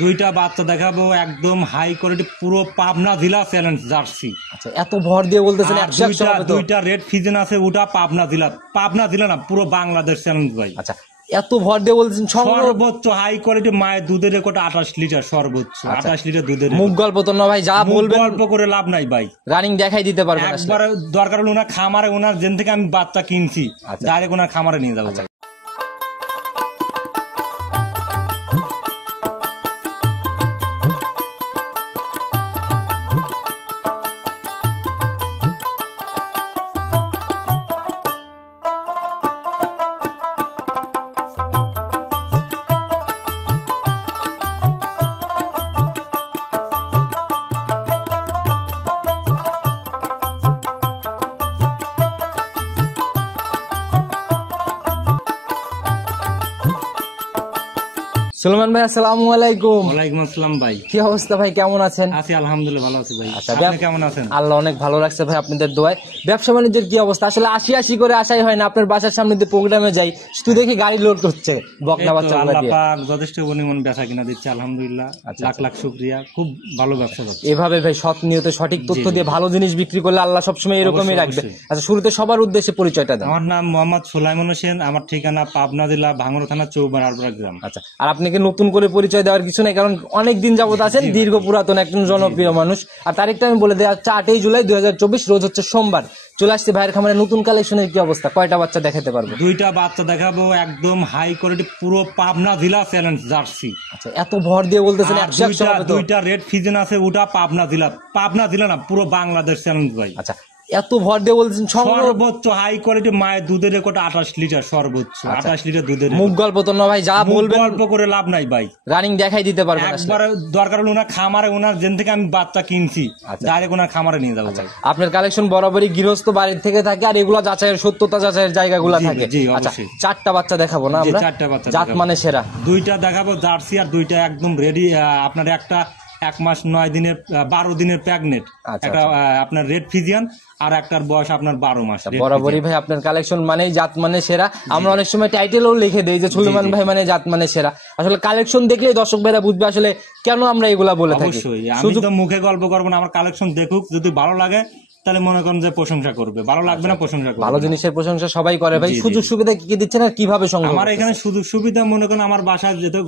দুইটা বাচ্চা দেখাবো একদম হাই কোয়ালিটি পুরো পাবনা জেলা চ্যালেঞ্জ জার্সি। আচ্ছা, এত ভর দিয়ে বলতেছেন দুইটা রেড ফিজেন আছে, ওটা পাবনা জেলা না পুরো বাংলাদেশ চ্যালেঞ্জ ভাই। আচ্ছা, এত ভর দিয়ে বলতেছেন সর্বোচ্চ হাই কোয়ালিটি মায়ের দুধের রেকর্ড 28 লিটার, সর্বোচ্চ 28 লিটার দুধের। মুখ গল্প তো না ভাই, যা বলবেন গল্প করে লাভ নাই ভাই, রানিং দেখাই দিতে পারবেন। একবার দরকার হলে ওনার খামারে, ওনার যেন থেকে আমি বাচ্চা কিনছি ডাইরেক্ট ওনার খামারে নিয়ে যাবো। সুলেমান ভাই, আসসালামু আলাইকুম। ওয়ালাইকুম আসসালাম ভাই, কি অবস্থা ভাই, কেমন আছেন? আছি আলহামদুলিল্লাহ, ভালো আছি ভাই। আপনি কেমন আছেন? আল্লাহ অনেক ভালো রাখছে ভাই আপনাদের দোয়ায়। ব্যবসা বাণিজ্যের কি অবস্থা? আসলে আসি করে আসাই হয় না, আপনার বাসার সামনে দিয়ে প্রোগ্রামে যাই, শুধু দেখি গাড়ি লোড হচ্ছে বকনা বাচ্চা। আল্লাহ পাক যথেষ্ট পরিমাণ বেচা কিনা দিচ্ছে আলহামদুলিল্লাহ, লাখ লাখ শুকরিয়া, খুব ভালো ব্যবসা হচ্ছে। এভাবে ভাই সৎ নিয়তে সঠিক তথ্য দিয়ে ভালো জিনিস বিক্রি করলে আল্লাহ সবসময় এরকমই রাখবে। আচ্ছা, শুরুতে সবার উদ্দেশ্যে পরিচয়টা দেন। আমার নাম মোহাম্মদ সুলাইমান হোসেন, আমার ঠিকানা পাবনা জেলা ভাঙ্গুড়া থানা চৌবাড়া গ্রাম। আচ্ছা, আর আপনাকে নতুন করে পরিচয় দেওয়ার কিছু নেই, কারণ অনেক দিন যাবত আছেন, দীর্ঘ পুরাতন একজন জনপ্রিয় মানুষ। আর তারিখটা আমি বলে দিই, 8 জুলাই 2024, রোজ হচ্ছে সোমবার। চলে আসছে ভাইয়ের খামারে নতুন কালেকশনের কি অবস্থা, কয়টা বাচ্চা দেখাতে পারবো? দুইটা বাচ্চা দেখাবো একদম হাই কোয়ালিটি পুরো পাবনা জেলা চ্যালেঞ্জ জার্সি। আচ্ছা, এত ভর দিয়ে বলতেছেন। দুইটা রেড ফিজেন আছে, ওটা পাবনা জেলা না পুরো বাংলাদেশ চ্যালেঞ্জ ভাই। আচ্ছা, এত ভর দিয়ে বলতেছেন। সর্বোচ্চ হাই কোয়ালিটি মায়ের দুধের রেকর্ড 28 লিটার, সর্বোচ্চ 28 লিটার দুধের। মুখ গল্প তো না ভাই, যা বলবেন গল্প করে লাভ নাই ভাই, রানিং দেখাই দিতে পারবেন। একবার দরকার হলে ওনার খামারে, ওনার যেন থেকে আমি বাচ্চা কিনছি ডাইরেক্ট ওনার খামারে নিয়ে যাবো। আপনার কালেকশন বরাবরই গৃহস্থ বাড়ির থেকে থাকে, আর এগুলা যাচাইয়ের সত্যতা যাচাইয়ের জায়গাগুলো থাকে। আচ্ছা, 4টা বাচ্চা দেখাবো না আমরা? 4টা বাচ্চা, জাত মানে সেরা। দুইটা দেখাবো জার্সি, আর দুইটা একদম রেডি। আপনার একটা 1 মাস 9 দিনের 12 দিনের প্রেগনেন্ট, একটা আপনার রেড ফিজিয়ান, আর একটার বয়স আপনার 12 মাস। বরাবরই ভাই আপনার কালেকশন মানে জাত মানে সেরা। আমরা অনেক সময় টাইটেলও লিখে দেই যে সুলেমান ভাই মানে জাত মানে সেরা। আসলে কালেকশন দেখলেই দর্শক ভাইরা বুঝবে আসলে কেন আমরা এগুলা বলে থাকি। অবশ্যই, আমি তো মুখে গল্প করবো না, আমার কালেকশন দেখুক, যদি ভালো লাগে তাহলে মনে করেন যে প্রশংসা করবে, ভালো লাগবে না প্রশংসা করবে। ভালো জিনিসের প্রশংসা সবাই করে ভাই। সুযোগ সুবিধা কি দিচ্ছেন আর কিভাবে সংগ্রহ? আমার এখানে সুযোগ সুবিধা মনে করেন, আমার বাসা যেহেতু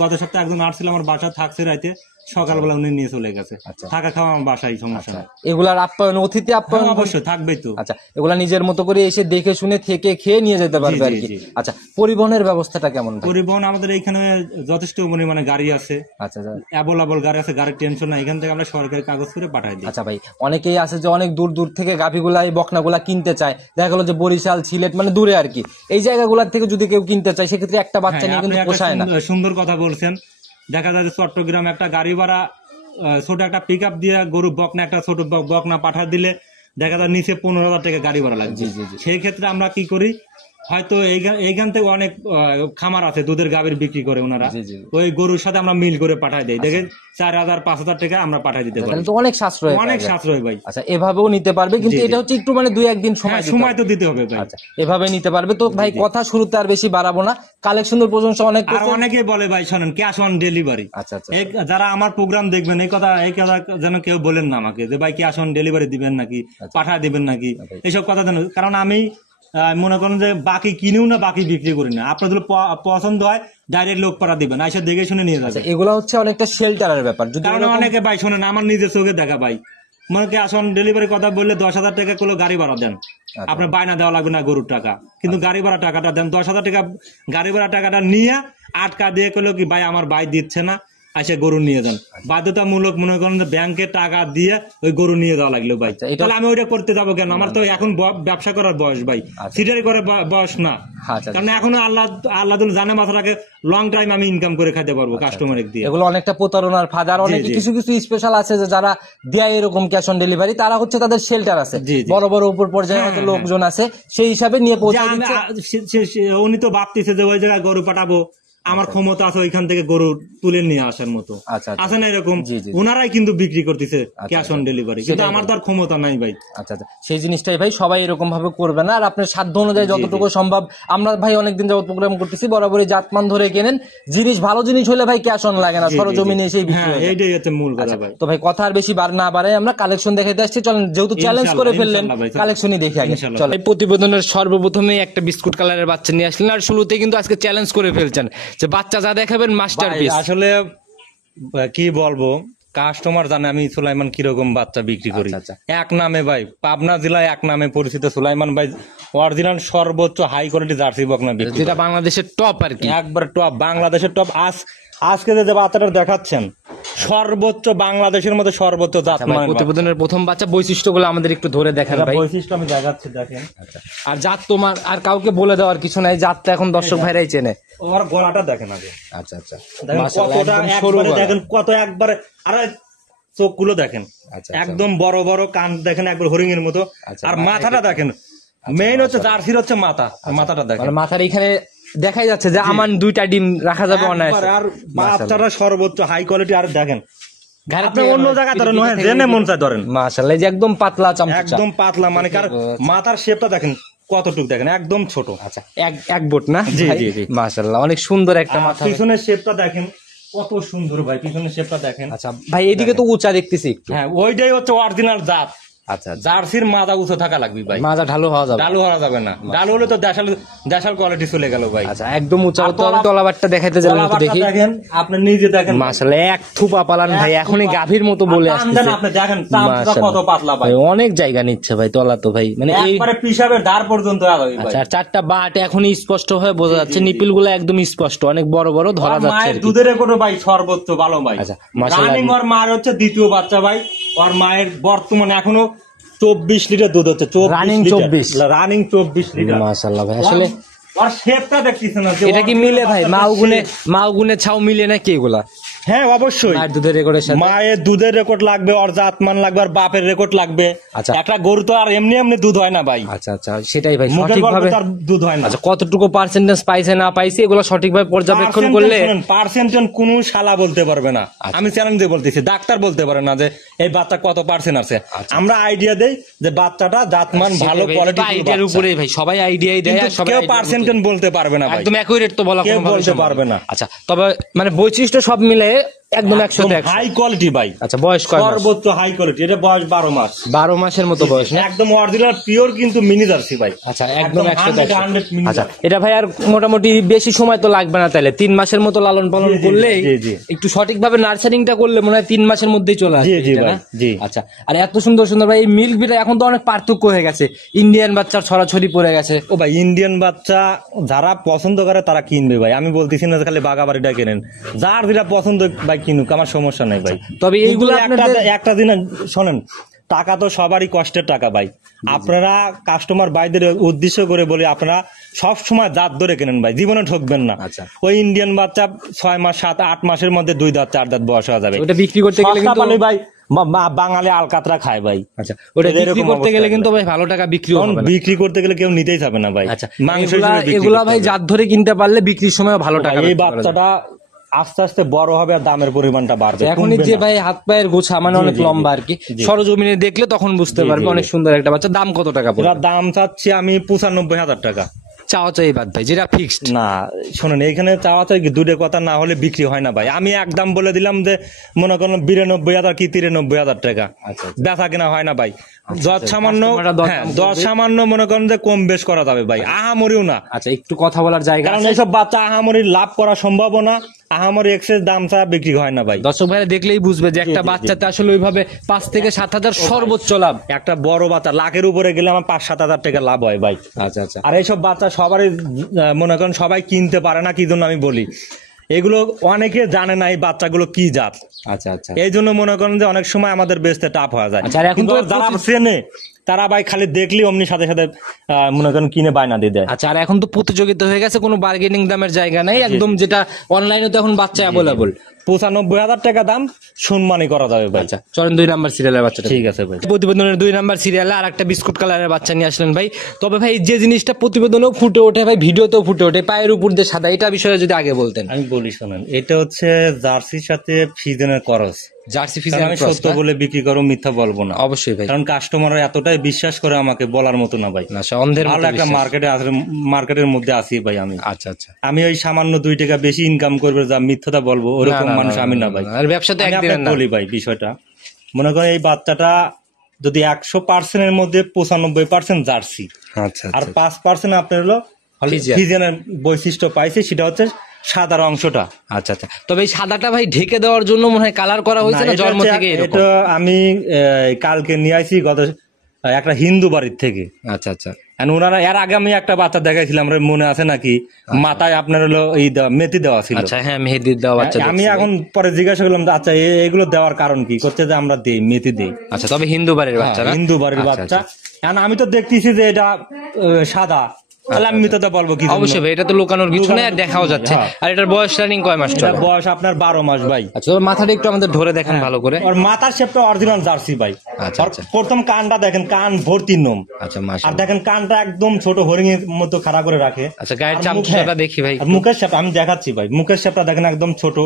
গত সপ্তাহে একজন আসছিল, আমার বাসা থাকছে রাইতে, সকালবেলা উনি নিয়ে চলে গেছে। থাকা খাওয়া আমার বাসায়, সমস্যা নাই। এগুলার আপ্যায়ন, অতিথি আপ্যায়ন অবশ্যই থাকবেই তো। আচ্ছা, এগুলা নিজের মতো করে এসে দেখে শুনে থেকে খেয়ে নিয়ে যেতে পারবে আর কি। আচ্ছা, পরিবহনের ব্যবস্থাটা কেমন? পরিবহন আমাদের এখানে যথেষ্ট পরিমাণে গাড়ি আছে। আচ্ছা, অ্যাভেলেবল গাড়ি আছে, গাড়ির টেনশন নাই, এখান থেকে আমরা সরকারি কাগজ করে পাঠাই দিই। আচ্ছা ভাই, অনেকেই আছে যে অনেক দূর দূর থেকে গাভীগুলা এই বকনাগুলা কিনতে চায়, দেখা গেল যে বরিশাল, সিলেট মানে দূরে আর কি, এই জায়গাগুলোর থেকে যদি কেউ কিনতে চায় সেক্ষেত্রে একটা বাচ্চা নিয়ে কিন্তু পোষায় না। সুন্দর কথা বলছেন। দেখা যায় যে চট্টগ্রাম একটা গাড়ি ভাড়া, ছোট একটা পিক আপ দিয়ে গরু বকনা, একটা ছোট বকনা পাঠা দিলে দেখা যায় নিচে 15,000 টাকা গাড়ি ভাড়া লাগবে। সেই ক্ষেত্রে আমরা কি করি, হয়তো এইখান থেকে অনেক খামার আছে দুধের গাভীর বিক্রি করে, ওনারা ওই গরুর সাথে আমরা মিল করে পাঠাই দেয়, দেখেন 4,000-5,000 টাকা আমরা পাঠাই দিতে পারি। অনেক সাশ্রয়, অনেক সাশ্রয় ভাই। আচ্ছা, এভাবেও নিতে পারবে, কিন্তু এটা হচ্ছে একটু মানে 2-1 দিন সময় তো দিতে হবে ভাই। আচ্ছা, এভাবে নিতে পারবে তো ভাই। কথা শুরুতে আর বেশি বাড়াবো না, কালেকশনের প্রশংসা অনেক। অনেকে বলে ভাই শোনেন, ক্যাশ অন ডেলিভারি। আচ্ছা, যারা আমার প্রোগ্রাম দেখবেন এই কথা যেন কেউ বলেন না আমাকে যে ভাই ক্যাশ অন ডেলিভারি দিবেন নাকি, পাঠায় দিবেন নাকি, এইসব কথা জানো। কারণ আমি মনে করেন যে বাকি কিনেও না, বাকি বিক্রি করি না। আপনার যদি পছন্দ হয় ডাইরেক্ট লোক পাঠা দিবেন, এসে দেখে শুনে নিয়ে যাবে। এগুলো হচ্ছে অনেকটা শেল্টারের ব্যাপার। কারণ অনেকে ভাই শোনেন, আমার নিজের চোখে দেখা ভাই, মনে ক্যাশ অন ডেলিভারি কথা বললে 10,000 টাকা কোনো গাড়ি ভাড়া দেন, আপনার বায়না দেওয়া লাগবে না গরুর টাকা, কিন্তু গাড়ি ভাড়া টাকাটা দেন 10,000 টাকা, গাড়ি ভাড়া টাকাটা নিয়ে আটকা দিয়ে করলো কি ভাই আমার ভাই দিচ্ছে না, এসে গরু নিয়ে যান। বাধ্যতামূলক মনে করেন ব্যাংকে টাকা দিয়ে ওই গরু নিয়ে যাওয়া লাগলো ভাই, তাহলে আমি ওইটা করতে যাবো কেন? আমার তো এখন ব্যবসা করার বয়স ভাই, সিটারি করার বয়স না। কারণ এখন আল্লাহ জানে মাথাটাকে লং টাইম আমি ইনকাম করে খাইতে পারবো কাস্টমারের দিয়ে। এগুলো অনেকটা প্রতারণার ফাঁদ। আর অনেক কিছু কিছু স্পেশাল আছে যে যারা দেয় এরকম ক্যাশ অন ডেলিভারি, তারা হচ্ছে তাদের শেল্টার আছে, বড় বড় উপর পর্যায়ে হয়তো লোকজন আছে, সেই হিসাবে নিয়ে পৌঁছে দিচ্ছে। উনি তো ভাবতেছে যে ওই জায়গায় গরু পাঠাবো, আমার ক্ষমতা আছে ওইখান থেকে গরু তুলে নিয়ে আসার মতো, আচ্ছা আচ্ছা আছে না এরকম? জি, জি। ওনারাই কিন্তু বিক্রি করতেছে ক্যাশ অন ডেলিভারি, কিন্তু সেটাই আমার তো আর ক্ষমতা নাই ভাই। আচ্ছা আচ্ছা সেই জিনিসটাই ভাই সবাই এরকম ভাবে করবে না, আর আপনার সাধ্য অনুযায়ী যতটুকু সম্ভব। আমরা ভাই অনেকদিন যাবত প্রোগ্রাম করতেছি, বরাবরই জাতমান ধরে কেনেন, জিনিস ভালো জিনিস হলে ভাই ক্যাশ অন লাগে না, সরজমিনে এসেই বিক্রি হ্যাঁ হয়ে যায়। এইটাই হচ্ছে মূল কথা ভাই। তো ভাই কথা আর বেশি না বাড়াই, আমরা কালেকশন দেখাইতে আসছি, চলেন যেহেতু চ্যালেঞ্জ করে ফেললেন ইনশাআল্লাহ ভাই, চলেন। কালেকশনই দেখে আগে ইনশাআল্লাহ। চলেন। এই প্রতিবেদনের সর্বপ্রথমে একটা বিস্কুট কালারের বাচ্চা নিয়ে আসলেন, আর শুরুতে কিন্তু আজকে চ্যালেঞ্জ করে ফেলছেন যে বাচ্চা যা দেখাবেন মাস্টারপিস। ভাই, আসলে কি বলবো, কাস্টমার জানে আমি সুলাইমান কিরকম বাচ্চা বিক্রি করি। আচ্ছা, এক নামে ভাই, পাবনা জেলায় এক নামে পরিচিত সুলাইমান ভাই অরিজিনাল সর্বোচ্চ হাই কোয়ালিটি জার্সি বকনা বিক্রি যেটা বাংলাদেশের টপ আর কি। একবার টপ, বাংলাদেশের টপ। আজকে যে বাচ্চাটা দেখাচ্ছেন সর্বোচ্চ, বাংলাদেশের মধ্যে সর্বোচ্চ জাত ভাই, প্রতিবেদনের প্রথম বাচ্চা বৈশিষ্ট্যগুলো আমাদের একটু ধরে দেখান ভাই। বৈশিষ্ট্য আমি দেখাচ্ছি, দেখেন। আর জাত তোমার আর কাউকে বলে দেওয়ার কিছু নাই, জাতটা এখন দর্শক ভাইরাই চেনে। ওর গলাটা দেখেন আগে, আচ্ছা আচ্ছা দেখেন কতটা, একবারে দেখেন কত, একবারে। আরে চোখগুলো দেখেন, আচ্ছা, একদম বড় বড়, কান দেখেন একবার হরিং এর মতো। আচ্ছা, আর মাথাটা দেখেন, মেইন হচ্ছে জার্সির হচ্ছে মাথা, মাথাটা দেখেন। মানে মাথার এখানে দেখাই যাচ্ছে যে আমার দুইটা ডিম রাখা যাবে অনায়াসে। একবারে, আর বাচ্চাটা সর্বোচ্চ হাই কোয়ালিটি। আর দেখেন ঘাড়ে আপনি দিয়ে অন্য আমার জায়গায় ধরেন, পিঠে নয় থেকে জেনে মন চায় ধরেন, মাশাআল্লাহ, এই যে একদম পাতলা চামচা, একদম পাতলা, মানে কার মাথার শেপটা দেখেন কতটুকু, দেখেন একদম ছোট। আচ্ছা এক বোট না? জি, ভাই, জি, জি। মাশাআল্লাহ অনেক সুন্দর একটা আর মাথা। পিছনের শেপটা দেখেন কত সুন্দর ভাই, পিছনের শেপটা দেখেন। আচ্ছা ভাই এদিকে তো উঁচা দেখতেছি একটু। হ্যাঁ, ওইটাই হচ্ছে অরিজিনাল জাত। আচ্ছা জার্সির মাজা উঁচু থাকা লাগবে ভাই, মাজা ঢালু হওয়া যাবে। ডালু হওয়া যাবে না। ডালু হলে তো দেশাল কোয়ালিটি চলে গেল ভাই। আচ্ছা একদম উঁচা আর হতে হবে। তলাবারটা দেখাইতে যাবেন একটু গলাবারটা দেখি। দেখেন, আপনি নিজে দেখেন মাশাআল্লাহ এক থুপা পালান ভাই, এখনই গাভীর মতো বলে আর টান দেন, আসছে। আপনি দেখেন চামচা কত পাতলা ভাই, অনেক জায়গা নিচ্ছে ভাই তলা তো ভাই, মানে এই একবারে পিসাবের ধার পর্যন্ত আগাবে ভাই। আচ্ছা আর চারটা বাট এখনই স্পষ্ট হয়ে বোঝা যাচ্ছে, নিপিল গুলো একদম স্পষ্ট, অনেক বড় বড় ধরা আর যাচ্ছে মায়ের আর কি। দুধের রেকর্ড ভাই সর্বোচ্চ ভালো ভাই। আচ্ছা, মাশাআল্লাহ। রানিং ওর মায়ের হচ্ছে দ্বিতীয় বাচ্চা ভাই। ওর মায়ের বর্তমানে এখনো 24 লিটার দুধ হচ্ছে। Running 24 running 24 litre. মাশাআল্লাহ ভাই, আসলে ওর শেপটা দেখতেছেন না, যে এটা কি original মিলে ভাই? বাচ্চাটার মাউগুনে ছাউ মিলে নাকি এগুলা? হ্যাঁ অবশ্যই, মায়ের দুধের রেকর্ডের সাথে। মায়ের দুধের রেকর্ড লাগবে, ওর জাতমান লাগবে, আর বাপের রেকর্ড লাগবে। আচ্ছা। একটা গরু তো আর এমনি এমনি দুধ হয় না ভাই, আচ্ছা আচ্ছা সেটাই ভাই, মুখের সঠিক গল্প ভাবে। তো আর দুধ হয় না। আচ্ছা কতটুকু পার্সেন্টেজ পাইছে না পাইছে এগুলো সঠিকভাবে পর্যবেক্ষণ করলে। পার্সেন্টেজ কোন শালা বলতে পারবে না, আমি চ্যালেঞ্জ দিয়ে বলতেছি, ডাক্তার বলতে পারে না যে এই বাচ্চা কত পার্সেন্ট আছে। আমরা আইডিয়া দেই যে বাচ্চাটা জাতমান ভালো কোয়ালিটি, আইডিয়ার উপরেই ভাই সবাই আইডিয়াই দেয়, আর সবাই কেউ idea পার্সেন্টেজ বলতে পারবে না ভাই, একদম অ্যাকুরেট তো বলা কেউ কোনোভাবেই বলতে সম্ভব পারবে না। আচ্ছা তবে মানে বৈশিষ্ট্য সব মিলে একদম 100 হাই কোয়ালিটি ভাই। আচ্ছা বয়স কয় মাস? সর্বোচ্চ হাই কোয়ালিটি, এটা বয়স 12 মাস। 12 মাসের মতো বয়স না? একদম অরিজিনাল পিওর কিন্তু মিনি জার্সি ভাই। আচ্ছা একদম 100% মিনি আচ্ছা জার্সি। এটা ভাই আর মোটামুটি বেশি সময় তো লাগবে না, তাইলে 3 মাসের মতো লালন পালন জি, জি, করলে জি, জি। একটু সঠিকভাবে নার্সারিংটা করলে মনে হয় 3 মাসের মধ্যেই চলে আসবে। জি, জি এটা ভাই, না? জি। আচ্ছা আর এত সুন্দর সুন্দর ভাই এই মিল্ক বিটা এখন তো অনেক পার্থক্য হয়ে গেছে, ইন্ডিয়ান বাচ্চার ছড়াছড়ি পড়ে গেছে। ও ভাই, ইন্ডিয়ান বাচ্চা যারা পছন্দ করে তারা কিনবে ভাই, আমি বলতেছি না যে খালি বাগাবাড়িটা কেনেন, যার যেটা পছন্দ ভাই কিনুক, আমার সমস্যা নাই ভাই। তবে এইগুলো কিন্তু আপনাদের- একটা দিন শোনেন, টাকা তো সবারই কষ্টের টাকা ভাই। আপনারা কাস্টমার ভাইদের উদ্দেশ্য করে বলি, আপনারা সব সময় জাত ধরে কেনেন ভাই, জীবনে ঠকবেন না। আচ্ছা। ওই ইন্ডিয়ান বাচ্চা 6 মাস 7-8 মাসের মধ্যে 2 দাঁত 4 দাঁত বয়স হয়ে যাবে। ওটা বিক্রি করতে গেলে সস্তা কিন্তু পানি ভাই, বাঙালি আলকাতরা খায় ভাই। আচ্ছা ওটা এরকম বিক্রি করতে অবস্থা গেলে ভাই। কিন্তু ভাই ভালো টাকা বিক্রি তখন হবে না। বিক্রি করতে গেলে কেউ নিতেই যাবে না ভাই। আচ্ছা মাংস এগুলা- হিসেবে বিক্রি এগুলা করতে ভাই হবে। জাত ধরে কিনতে পারলে বিক্রির সময় ভালো টাকা এই বিক্রি করা যাবে। বাচ্চাটা আস্তে আস্তে বড় হবে আর দামের পরিমাণটা বাড়বে। এখনই কমবে যে না। ভাই হাত পায়ের গোছা মানে অনেক জি, জি, লম্বা আর কি, জি। সরজমিনে দেখলে তখন বুঝতে পারবে জি, অনেক জি। সুন্দর একটা বাচ্চা। দাম কত টাকা পড়বে? এটার দাম চাচ্ছি আমি 95,000 টাকা। চাওয়া চাই বাদ ভাই, যেটা ফিক্সড। না শোনেন, এখানে চাওয়া চাই দুটো কথা না হলে বিক্রি হয় না ভাই। আমি একদম বলে দিলাম যে মনে করেন 92,000 কি 93,000 টাকা, আচ্ছা, বেচা কিনা হয় না ভাই। দশ সামান্য, কাস্টমাররা দরদাম হ্যাঁ, করবে। 10 সামান্য মনে করেন যে কম বেশ করা যাবে ভাই, আহামরিও না। আচ্ছা একটু কথা বলার জায়গা কারণ আছে। এইসব বাচ্চা আহামরি লাভ করা সম্ভব না, আহামরি এক্সেস দাম ছাড়া বিক্রি হয় না ভাই। দর্শক ভাইরা দেখলেই বুঝবে যে একটা জি, জি। বাচ্চাতে আসলে ওইভাবে 5 থেকে 7,000 সর্বোচ্চ লাভ। একটা বড় বাচ্চা লাখের উপরে গেলে আমার 5-7 হাজার টাকা লাভ হয় ভাই। আচ্ছা আচ্ছা আর এইসব বাচ্চা সবারই মনে করেন সবাই কিনতে পারে না, কি জন্য আমি বলি, এগুলো অনেকে জানে না এই বাচ্চাগুলো কি জাত। আচ্ছা আচ্ছা এই জন্য মনে করেন যে অনেক সময় আমাদের বেচতে টাফ হয়ে যায়। আচ্ছা, আর এখন কিন্তু তো যারা চেনে তারা ভাই খালি দেখলি অমনি সাথে সাথে মনে করেন কিনে বায়না দিয়ে দেয়। আচ্ছা, আর এখন তো প্রতিযোগিতা হয়ে গেছে, কোনো বার্গেনিং দামের জায়গা নাই, একদম যেটা অনলাইনে তো এখন বাচ্চা অ্যাভেলেবল। 95,000 টাকা দাম, সম্মানই করা যাবে ভাই। আচ্ছা চলেন 2 নাম্বার সিরিয়ালের বাচ্চাটা। ঠিক আছে ভাই। প্রতিবেদনের 2 নাম্বার সিরিয়ালে আর একটা বিস্কুট কালারের বাচ্চা নিয়ে আসলেন ভাই। তবে ভাই যে জিনিসটা প্রতিবেদনেও ফুটে ওঠে ভাই, ভিডিওতেও ফুটে ওঠে, পায়ের উপর দিয়ে সাদা, এটা বিষয়ে যদি আগে বলতেন। আমি বলি শোনেন, এটা হচ্ছে জার্সির সাথে ফিজেনের করস। জার্সি কারণ ফিজিয়ান আমি সত্য বলে বিক্রি করবো, মিথ্যা বলবো না। অবশ্যই ভাই, কারণ কাস্টমাররা এতটাই বিশ্বাস করে আমাকে, বলার মতো না ভাই। না অন্ধের ভালো একটা মার্কেটের মধ্যে আছি ভাই আমি। আচ্ছা আচ্ছা, আমি ওই সামান্য 2 টাকা বেশি ইনকাম করবে যা মিথ্যাটা বলবো ওরকম মানুষ আমি না ভাই। আর ব্যবসা তো আমি একদিনের আপনাকে না। বলি ভাই বিষয়টা, মনে করেন এই বাচ্চাটা যদি 100% এর মধ্যে 95% জার্সি, আচ্ছা আর 5% আপনার হলো ফিজিয়ান। ফিজিয়ানের বৈশিষ্ট্য পাইছে, সেটা হচ্ছে সাদার অংশটা। আচ্ছা আচ্ছা, তবে এই সাদাটা ভাই ঢেকে দেওয়ার জন্য মনে হয় কালার করা হয়েছে না এটা জন্ম হচ্ছে- থেকে এরকম? এটা আমি কালকে নিয়ে আসি গত একটা হিন্দু বাড়ির থেকে। আচ্ছা আচ্ছা, And ওনারা এর আগে আমি একটা বাচ্চা দেখাইছিলাম, আমার মনে আছে নাকি, মাথায় আপনার হলো এই মেথি দেওয়া ছিল। আচ্ছা হ্যাঁ, মেহেদির দেওয়া বাচ্চা আমি দেখছি এখন পরে জিজ্ঞাসা করলাম যে, আচ্ছা এগুলো দেওয়ার কারণ কি? করছে যে আমরা দেই, মেথি দেই। ভাই। আচ্ছা, তবে হিন্দু বাড়ির বাচ্চা না? হিন্দু বাড়ির আচ্ছা, বাচ্চা। আচ্ছা। And আমি তো দেখতেছি যে এটা সাদা, তাহলে আমি মিথ্যাটা বলবো কি জন্য? অবশ্যই ভাই, এটা তো লুকানোর কিছু নেই, আর দেখাও যাচ্ছে। হ্যাঁ। আর এটার বয়স রানিং কয় মাস এটা চলে? বয়স আপনার 12 মাস ভাই। আচ্ছা, তবে মাথাটা একটু আমাদের ধরে দেখেন ভালো করে। আর মাথার শেপটা অরিজিনাল জার্সি ভাই। আচ্ছা, আর আচ্ছা। প্রথম কানটা দেখেন, কান ভর্তি নোম। আচ্ছা আর মাশাআল্লাহ। দেখেন কানটা একদম ছোট হরিং এর মতো খাড়া করে রাখে। আচ্ছা, গায়ের আর চামচটা দেখি ভাই। আর মুখের শেপটা আমি দেখাচ্ছি ভাই, মুখের শেপটা দেখেন একদম ছোট,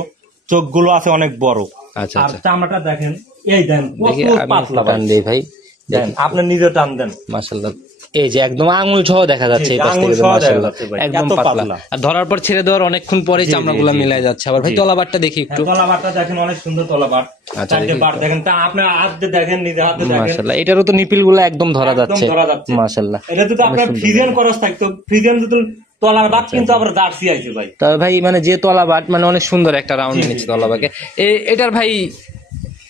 চোখগুলো আছে অনেক বড়। আচ্ছা আর আচ্ছা, চামড়াটা দেখেন, এই দেন দেখি কত আমি পাতলা টান ভাই। দেই ভাই, দেন আপনি নিজে টান দেন। মাশাআল্লাহ। এই যে একদম আঙুল সহ দেখা যাচ্ছে, জি, এই পাশ আঙুল থেকে সহ দেখা মাশাআল্লাহ যাচ্ছে ভাই, একদম এত পাতলা। পাতলা। আর ধরার পর ছেড়ে দেওয়ার অনেকক্ষণ পরে জি, চামড়াগুলো জি, জি। মিলাই যাচ্ছে। আবার ভাই জি। তলাবারটা দেখি একটু। তলাবারটা দেখেন, অনেক সুন্দর তলাবার। আচ্ছা, চারটে দেখি বার দেখেন, তা আপনার হাত দিয়ে দেখেন, নিজে হাতে দেখেন, মাশাআল্লাহ, এটারও তো নিপিল গুলো একদম ধরা একদম যাচ্ছে। ধরা যাচ্ছে। মাশাআল্লাহ, এটা যদি আপনার ফিজিয়ান খরচ থাকতো, ফিজিয়ান যদি তলার বাদ, কিন্তু আবার জার্সি আছে ভাই। তবে ভাই মানে যে তলাবাট মানে অনেক সুন্দর একটা রাউন্ড নিচ্ছে তলাবাকে। এটার ভাই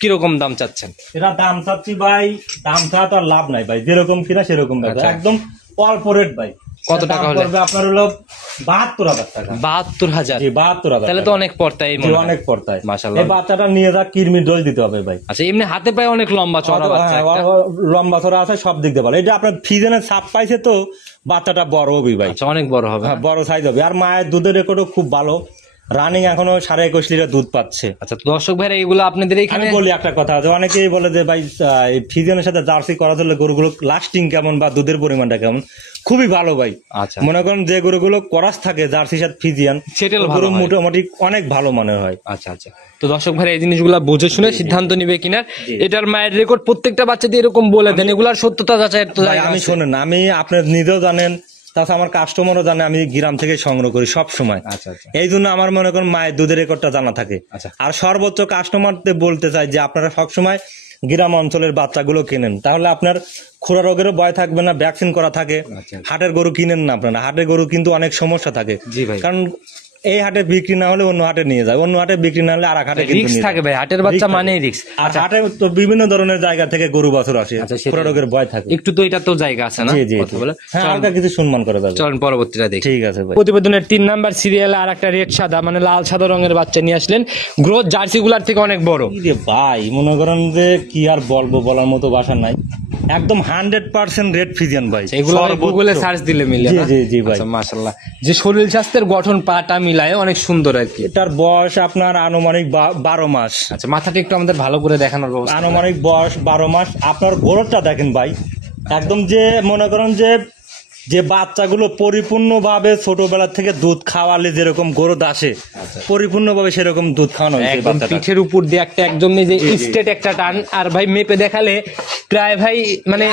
কিরকম দাম চাচ্ছেন? এটা দাম চাচ্ছি ভাই, দাম ছাড়া তো আর লাভ নাই ভাই, যেরকম কিনা সেরকম ভাই, আচ্ছা। একদম অল্প রেট ভাই। কত এটা টাকা দাম হলে? পড়বে আপনার হলো 72,000 টাকা। 72,000? জি 72,000। তাহলে তো অনেক পড়তাই মনে হয়। অনেক পড়তায়। মাশাআল্লাহ। এই বাচ্চাটা নিয়ে যা কিরমি ডোজ দিতে হবে ভাই। আচ্ছা, এমনি হাতে পায়ে অনেক লম্বা চড়া বাচ্চা একটা। লম্বা চড়া আছে, সব দিক দিয়ে ভালো। এটা আপনার ফিজেনের ছাপ পাইছে তো, বাচ্চাটা বড় হবে ভাই। আচ্ছা, অনেক বড় হবে। হ্যাঁ, বড় সাইজ হবে। আর মায়ের দুধের রেকর্ডও খুব ভালো, রানিং এখনো 21.5 লিটার দুধ পাচ্ছে। আচ্ছা, তো দর্শক ভাইরা এগুলো আপনাদের আমি এখানে বলি একটা কথা, যে অনেকেই বলে যে ভাই এই ফিজিয়ানের সাথে জার্সি করা হলে গরুগুলো লাস্টিং কেমন বা দুধের পরিমাণটা কেমন? খুবই ভালো ভাই। আচ্ছা, মনে করেন যে গরুগুলো করাস থাকে জার্সির সাথে ফিজিয়ান, সেটেল ভালো গরু হয়। মোটামুটি অনেক ভালো মনে হয়। আচ্ছা আচ্ছা, তো দর্শক ভাইরা এই জিনিসগুলো বুঝে শুনে সিদ্ধান্ত নিবে কিনার। এটার মায়ের রেকর্ড প্রত্যেকটা বাচ্চাদের এরকম বলে দেন, এগুলার সত্যতা যাচাই তো ভাই আমি শোনেন, আমি আপনি নিজেও জানেন, তাছাড়া আমার কাস্টমারও জানে, আমি গ্রাম থেকে সংগ্রহ করি সব সময়। আচ্ছা আচ্ছা, এই জন্য আমার মনে করেন মায়ের দুধের রেকর্ডটা জানা থাকে। আচ্ছা। আর সর্বোচ্চ কাস্টমারদের বলতে চাই যে আপনারা সবসময় গ্রাম অঞ্চলের বাচ্চাগুলো কেনেন, তাহলে আপনার খুরা রোগেরও ভয় থাকবে না, ভ্যাকসিন করা থাকে। আচ্ছা। হাটের গরু কিনেন না আপনারা, হাটের গরু কিন্তু অনেক সমস্যা থাকে। জি ভাই। কারণ এই হাটে বিক্রি না হলে অন্য হাটে নিয়ে যায়, অন্য হাটে বিক্রি না হলে আর এক হাটে কিন্তু রিস্ক নিয়ে থাকে যায়। ভাই, হাটের বাচ্চা Risk মানেই থাকে। রিস্ক। আর হাটে তো বিভিন্ন ধরনের জায়গা থেকে গরু বাছুর আসে, আচ্ছা, সেটাই। খুরা রোগের ভয় থাকে। একটু তো এটা তো জায়গা আছে না জি জি কথা বলে। হ্যাঁ, হালকা কিছু সম্মান করে যাবে। চলুন পরবর্তীটা দেখি। ঠিক আছে ভাই। প্রতিবেদনের 3 নাম্বার সিরিয়ালে আর একটা রেড সাদা মানে লাল সাদা রঙের বাচ্চা নিয়ে আসলেন, গ্রোথ জার্সি গুলার থেকে অনেক বড়। কি রে ভাই, মনে করেন যে কি আর বলবো, বলার মতো ভাষা নাই, একদম 100% রেড ফিজিয়ান ভাই। এগুলো সর্বোচ্চ। গুগলে সার্চ দিলে মিলে জি না? জি জি ভাই। আচ্ছা, মাশাআল্লাহ, যে শরীর স্বাস্থ্যের গঠন পাটা মিলায় অনেক সুন্দর আর কি। এটার বয়স আপনার আনুমানিক 12 মাস। আচ্ছা, মাথাটা একটু আমাদের ভালো করে দেখানোর ব্যবস্থা। আনুমানিক বয়স 12 মাস। আপনার গোরতটা দেখেন ভাই, একদম যে মনে করেন যে বাচ্চাগুলো পরিপূর্ণভাবে ছোটবেলা থেকে দুধ খাওয়ালে যেরকম গরুদ আসে, পরিপূর্ণভাবে সেরকম দুধ খাওয়ানো হয়েছে একদম বাচ্চাটা। পিঠের উপর দিয়ে একটা একদম এই যে স্টেট একটা টান, আর ভাই মেপে দেখালে প্রায় ভাই মানে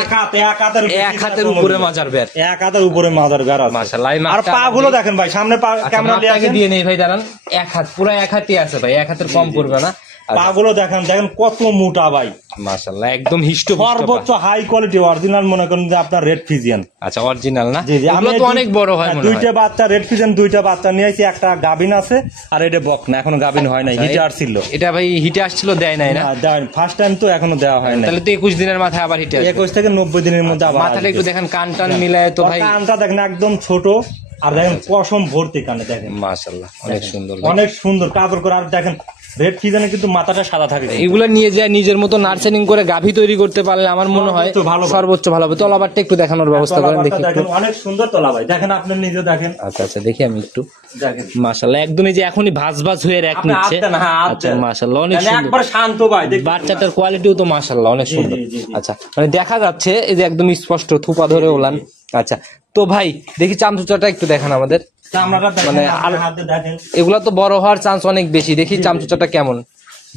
এক হাতের উপরে মাজার বের। এক হাতের উপরে মাদার গার আছে। মাশাআল্লাহ, এই আর মাপটা পা গুলো দেখেন ভাই, সামনে পা আচ্ছা, ক্যামেরা নিয়ে মাপটাকে আসেন। দিয়ে নেই ভাই, দাঁড়ান। এক হাত, পুরো এক হাতই আছে ভাই, এক হাতের কম পড়বে না। পা গুলো দেখেন, দেখেন কত মোটা ভাই, মাশাআল্লাহ, একদম হিষ্ট। সর্বোচ্চ হাই কোয়ালিটি অরিজিনাল মনে করেন যে আপনার রেড ফিজিয়ান। আচ্ছা, অরিজিনাল না? জি জি, আমি এগুলো তো অনেক বড় হয় মনে হয়। দুইটা বাচ্চা রেড ফিজিয়ান, দুইটা বাচ্চা নিয়ে আইছি, একটা গাবিন আছে আর এটা বক না, এখনো গাবিন হয় নাই, হিটে আসছিল। এটা ভাই হিটে আসছিল, দেয় নাই না? ফার্স্ট টাইম তো, এখনো দেওয়া হয় নাই। তাহলে তো 21 দিনের মাথায় আবার হিটে আসবে। 21 থেকে 90 দিনের মধ্যে আবার মাথাটা একটু দেখেন, কান টান মিলায় তো ভাই কানটা দেখেন একদম ছোট, আর দেখেন পশম ভর্তি কানে দেখেন, মাশাআল্লাহ অনেক সুন্দর। অনেক সুন্দর কাপড় করে। আর দেখেন রেড ফিজিয়ানে কিন্তু মাথাটা সাদা থাকে। এগুলো নিয়ে যায় নিজের মতো নার্সারিং করে গাভী তৈরি করতে পারলে আমার মনে হয় সর্বোচ্চ ভালো হবে। তলাবারটা একটু দেখানোর ব্যবস্থা করেন দেখি একটু। অনেক সুন্দর তলা ভাই, দেখেন আপনি নিজে দেখেন। আচ্ছা আচ্ছা দেখি আমি একটু। দেখেন মাশাআল্লাহ একদমই যে এখনই ভাজ ভাজ হয়ে র্যাক নিচ্ছে। আচ্ছা মাশাআল্লাহ অনেক সুন্দর, একবার শান্ত ভাই। বাচ্চাটার কোয়ালিটিও তো মাশাআল্লাহ অনেক সুন্দর। আচ্ছা মানে দেখা যাচ্ছে এই যে একদম স্পষ্ট থুপা ধরে ওলান। আচ্ছা তো ভাই দেখি চামচুচাটা একটু দেখান আমাদের, মানে এগুলা তো বড় হওয়ার চান্স অনেক বেশি। দেখি চামচুচাটা কেমন,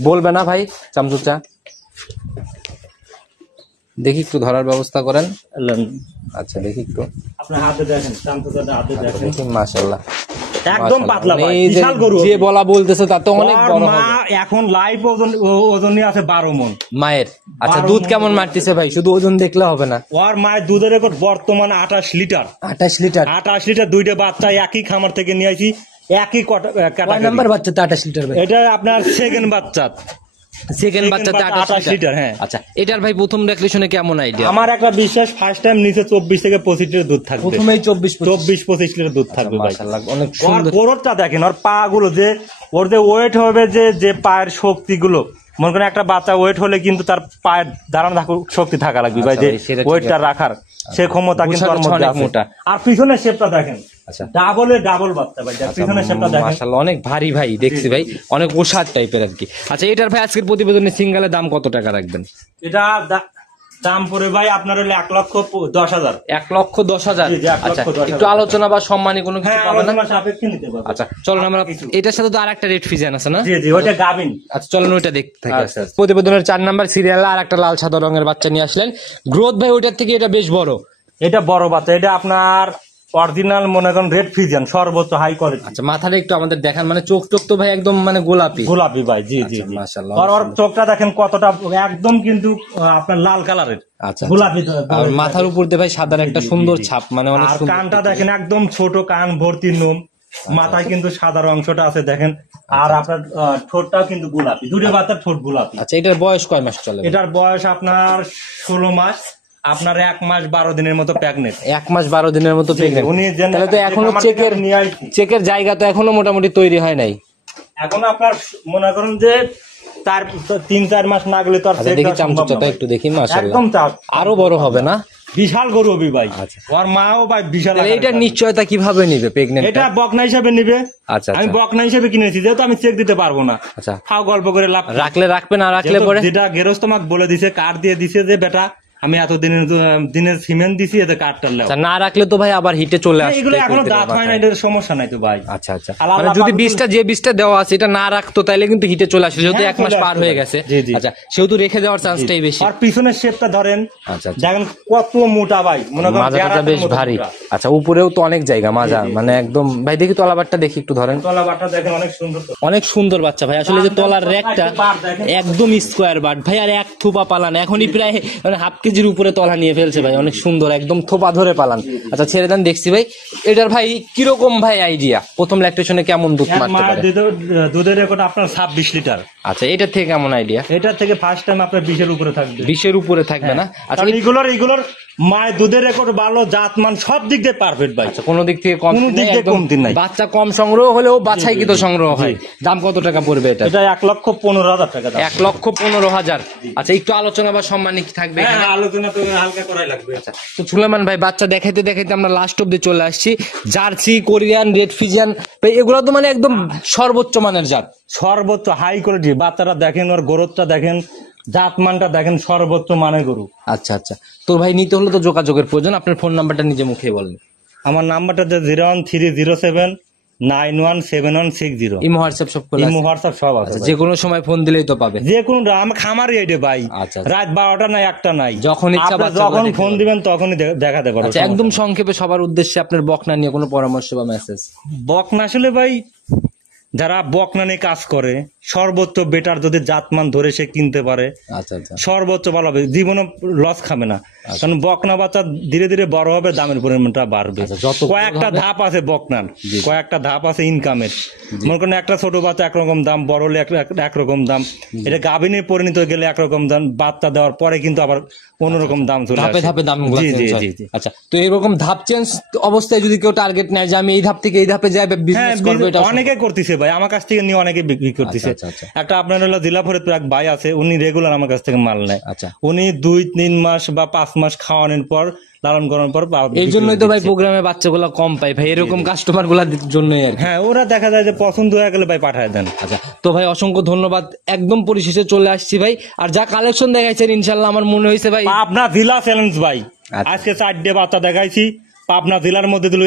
বলবে না ভাই? চামচুচা দেখি একটু ধরার ব্যবস্থা করেন। আচ্ছা দেখি একটু আপনার হাতে দেখেন, চামচুচাটা হাতে দেখেন। মাশাআল্লাহ একদম পাতলা ভাই, এই যে বিশাল গরু। যে বলা বলতেছে তা তো অনেক বড় হবে। এখন লাইভ ওজনই আছে 12 মণ মায়ের। আচ্ছা দুধ কেমন মারতেছে ভাই? শুধু ওজন দেখলে হবে না, ওর মায়ের দুধের রেকর্ড বর্তমান 28 লিটার। 28 লিটার? 28 লিটার। দুইটা বাচ্চা একই খামার থেকে নিয়ে আসি, একই কয় নাম্বার বাচ্চা? 28 লিটার ভাই? এটা আপনার সেকেন্ড বাচ্চা। সেকেন্ড বাচ্চাতে 28 লিটার। হ্যাঁ। আচ্ছা এটার ভাই প্রথম রেকলেশনে কেমন আইডিয়া? আমার একটা বিশ্বাস ফার্স্ট টাইম নিচে 24 থেকে 25 লিটার দুধ থাকবে। প্রথমেই 24-25 লিটার দুধ থাকবে ভাই। মাশাআল্লাহ অনেক ওর সুন্দর। গোড়টা দেখেন, ওর পা গুলো যে ওর যে ওয়েট হবে, যে পায়ের শক্তি গুলো, মনে করেন একটা বাচ্চা ওয়েট হলে কিন্তু তার পায়ের দাঁড়ানো শক্তি থাকা লাগবে ভাই, যে ওয়েটটা রাখার সে ক্ষমতা কিন্তু ওর মধ্যে আছে। আর পিছনের শেপটা দেখেন, আচ্ছা ডাবল বাচ্চা ভাই, পিছনের শেপটা দেখেন মাশাআল্লাহ অনেক ভারী ভাই, দেখছি ভাই অনেক ওষার টাইপের আর কি। আচ্ছা এটার ভাই আজকের প্রতিবেদনে সিঙ্গেলের দাম কত টাকা রাখবেন? এটা দাম পড়ে ভাই আপনার হলো 1,10,000। 1,10,000। আচ্ছা একটু আলোচনা বা সম্মানী কোনো কিছু পাবে না? সাপেক্ষে নিতে পারবে। আচ্ছা চলুন আমরা, এটার সাথে তো আরেকটা রেড ফিজিয়ান আছে না? জি জি, ওটা গাবিন। আচ্ছা চলুন ওইটা দেখতে থাকি। প্রতিবেদনের 4 নাম্বার সিরিয়ালে আর একটা লাল সাদা রঙের বাচ্চা নিয়ে আসলেন। গ্রোথ ভাই ওইটার থেকে এটা বেশ বড়। এটা বড় বাচ্চা, এটা আপনার অরিজিনাল মনে করেন রেড ফিজিয়ান, সর্বোচ্চ হাই কোয়ালিটি। আচ্ছা মাথাটা একটু আমাদের দেখান, মানে চোখ টোক তো ভাই একদম মানে গোলাপি ভাই। জি জি জি মাশাআল্লাহ। আর ওর চোখটা দেখেন কতটা একদম কিন্তু আপনার লাল কালারের। আচ্ছা গোলাপি। আর মাথার উপর দিয়ে ভাই সাদার একটা সুন্দর ছাপ, মানে অনেক আর সুন্দর। কানটা দেখেন একদম ছোট, কান ভর্তি নোম, মাথায় কিন্তু সাদার অংশটা আছে দেখেন। আর আপনার ঠোঁটটাও কিন্তু গোলাপি, দুটো বাচ্চার ঠোঁট গোলাপি। আচ্ছা এটার বয়স কয় মাস চলে? এটার বয়স আপনার 16 মাস, আপনার 1 মাস 12 দিনের মতো প্রেগনেন্ট। 1 মাস 12 দিনের মতো প্রেগনেন্ট। তাহলে তো এখনো চেকের জায়গা তো এখনো মোটামুটি তৈরি হয় নাই। এখন আপনার মনে করেন যে 3-4 মাস না গেলে তো আর দেখি চামচুচাটা একটু দেখি। মাশাআল্লাহ একদম আরো বড় হবে না? বিশাল গরু হবে ভাই। ওর মাও ভাই বিশাল। এইটার নিশ্চয়তা কিভাবে নিবে প্রেগনেন্ট? এটা বকনা হিসাবে নিবে। আচ্ছা আমি বকনা হিসাবে কিনেছি, যেহেতু আমি চেক দিতে পারবো না। আচ্ছা খাও গল্প করে লাভ, রাখলে রাখবে না রাখলে পরে যেটা গেরস্ত আমাকে বলে দিছে, কার্ড দিয়ে দিছে যে বেটা আমি এত দিনের সিমেন্ট দিছি, এতে কার্ডটা লাও। না রাখলে তো ভাই আবার হিটে চলে আসবে। এগুলো এখনো দাঁত হয় না, এটার সমস্যা নাই তো ভাই। আচ্ছা আচ্ছা মানে যদি যে বীজটা দেওয়া আছে এটা না রাখতো তাইলে কিন্তু হিটে চলে আসবে, যেহেতু 1 মাস পার হয়ে গেছে। আচ্ছা সেহেতু রেখে দেওয়ার চান্সটাই বেশি। আর পিছনের শেপটা ধরেন, আচ্ছা দেখেন কত মোটা ভাই, মনে করেন মাজাটা বেশ ভারী। আচ্ছা উপরেও তো অনেক জায়গা, মাজা মানে একদম ভাই। দেখি তলাবারটা দেখি একটু ধরেন। তলাবারটা দেখেন অনেক সুন্দর, অনেক সুন্দর বাচ্চা ভাই। আসলে যে তলার র্যাকটা একদম স্কোয়ার বাট ভাই, আর এক থোপা পালান, এখনই প্রায় মানে হাফ কেজির উপরে তলা নিয়ে ফেলছে ভাই, অনেক সুন্দর একদম থোপা ধরে পালান। আচ্ছা ছেড়ে দেন দেখছি ভাই। এটার ভাই কিরকম ভাই আইডিয়া, প্রথম ল্যাকটেশনে কেমন দুধ মারতে পারে? দুধের রেকর্ড আপনার 26 লিটার। আচ্ছা এটার থেকে কেমন আইডিয়া? এটার থেকে ফার্স্ট টাইম আপনার 20 এর উপরে থাকবে। 20 এর উপরে থাকবে না? আচ্ছা এগুলোর মায়ের দুধের রেকর্ড ভালো, জাতমান সব দিক দিয়ে পারফেক্ট ভাই। কোনো দিক থেকে কমতি নাই। বাচ্চা কম সংগ্রহ হলেও বাছাইকৃত সংগ্রহ হয়। দাম কত টাকা পড়বে এটা? এটা 1,15,000 টাকা। 1,15,000। আচ্ছা একটু আলোচনা বা সম্মানী থাকবে? আলোচনা তো হালকা করাই লাগবে। আচ্ছা তো সুলেমান ভাই বাচ্চা দেখাইতে দেখাইতে আমরা লাস্ট অব্দি চলে আসছি। জার্সি, কোরিয়ান, রেড ফিজিয়ান ভাই এগুলো তো মানে একদম সর্বোচ্চ মানের জাত, সর্বোচ্চ হাই কোয়ালিটি। বাচ্চাটা দেখেন, ওর গ্রোথটা দেখেন, জাতমানটা দেখেন, সর্বোচ্চ মানের গরু। আচ্ছা আচ্ছা তো ভাই নিতে হলে তো যোগাযোগের প্রয়োজন। আপনার ফোন নাম্বারটা নিজে মুখে বলেন। আমার নাম্বারটা 01307917160। ইমো হোয়াটসঅ্যাপ সব খোলা আছে? ইমো হোয়াটসঅ্যাপ সব আছে, যে কোনো সময় ফোন দিলেই তো পাবে। যে কোনো আমার খামারই এইটা ভাই। আচ্ছা রাত 12টা নাই 1টা নাই, যখন ইচ্ছা যখন ফোন দিবেন তখনই দেখাতে পারবো। আচ্ছা একদম সংক্ষেপে সবার উদ্দেশ্যে আপনার বকনা নিয়ে কোনো পরামর্শ বা মেসেজ? বকনা আসলে ভাই যারা বকনা নিয়ে কাজ করে সর্বোচ্চ বেটার যদি জাতমান ধরে সে কিনতে পারে, আচ্ছা আচ্ছা সর্বোচ্চ ভালো হবে, জীবনে লস খাবে না। কারণ বকনা বাচ্চা ধীরে ধীরে বড় হবে, দামের পরিমাণটা বাড়বে। কয়েকটা ধাপ আছে বকনার, কয়েকটা ধাপ আছে ইনকামের। মনে করেন একটা ছোট বাচ্চা একরকম দাম, বড় হলে একরকম দাম। এটা গাভিনে পরিণত গেলে একরকম দাম, বাচ্চা দেওয়ার পরে কিন্তু আবার অন্যরকম দাম চলে আসে। ধাপে ধাপে দাম। জি জি জি। আচ্ছা তো এরকম ধাপ চেঞ্জ অবস্থায় যদি কেউ টার্গেট নেয় যে আমি এই ধাপ থেকে এই ধাপে যাই বিজনেস করব, এটা অনেকে করতেছে ভাই, আমার কাছ থেকে নিয়ে অনেকে বিক্রি করতেছে। আচ্ছা আচ্ছা একটা আপনার হলো জেলা ফরিদপুর এক ভাই আছে, উনি রেগুলার আমার কাছ থেকে মাল নেয়। আচ্ছা উনি 2-3 মাস বা 5 মাস খাওয়ানোর পর, লালন করানোর পর এই জন্যই তো ভাই প্রোগ্রামে বাচ্চাগুলো কম পাই ভাই, এরকম কাস্টমার গুলার জন্যই আর কি। হ্যাঁ, ওরা দেখা যায় যে পছন্দ হয়ে গেলে ভাই পাঠায় দেন। আচ্ছা তো ভাই অসংখ্য ধন্যবাদ, একদম পরিশেষে চলে আসছি ভাই। আর যা কালেকশন দেখাইছেন ইনশাল্লাহ আমার মনে হয়েছে ভাই পাবনা জেলা চ্যালেঞ্জ ভাই, আচ্ছা। আজকে 4টে বাচ্চা দেখাইছি। পাবনা জেলার মধ্যে দিল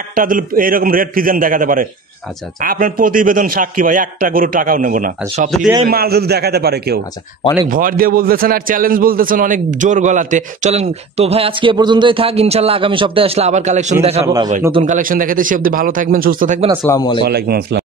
একটা দিল এইরকম রেড ফিজেন দেখাতে পারে, আচ্ছা আচ্ছা আপনার প্রতিবেদন সাক্ষী ভাই, একটা গরুর টাকাও নেবো না আচ্ছা, সব যদি এই মাল যদি দেখাতে পারে কেউ। আচ্ছা অনেক ভর দিয়ে বলতেছেন আর চ্যালেঞ্জ বলতেছেন অনেক জোর গলাতে। চলেন তো ভাই আজকে এ পর্যন্তই থাক, ইনশাল্লাহ আগামী সপ্তাহে আসলে আবার কালেকশন দেখাবো, ইনশাল্লাহ ভাই। নতুন কালেকশন দেখাতে। সে অবধি ভালো থাকবেন, সুস্থ থাকবেন, আসসালামু আলাইকুম। ওয়ালাইকুম আসসালাম।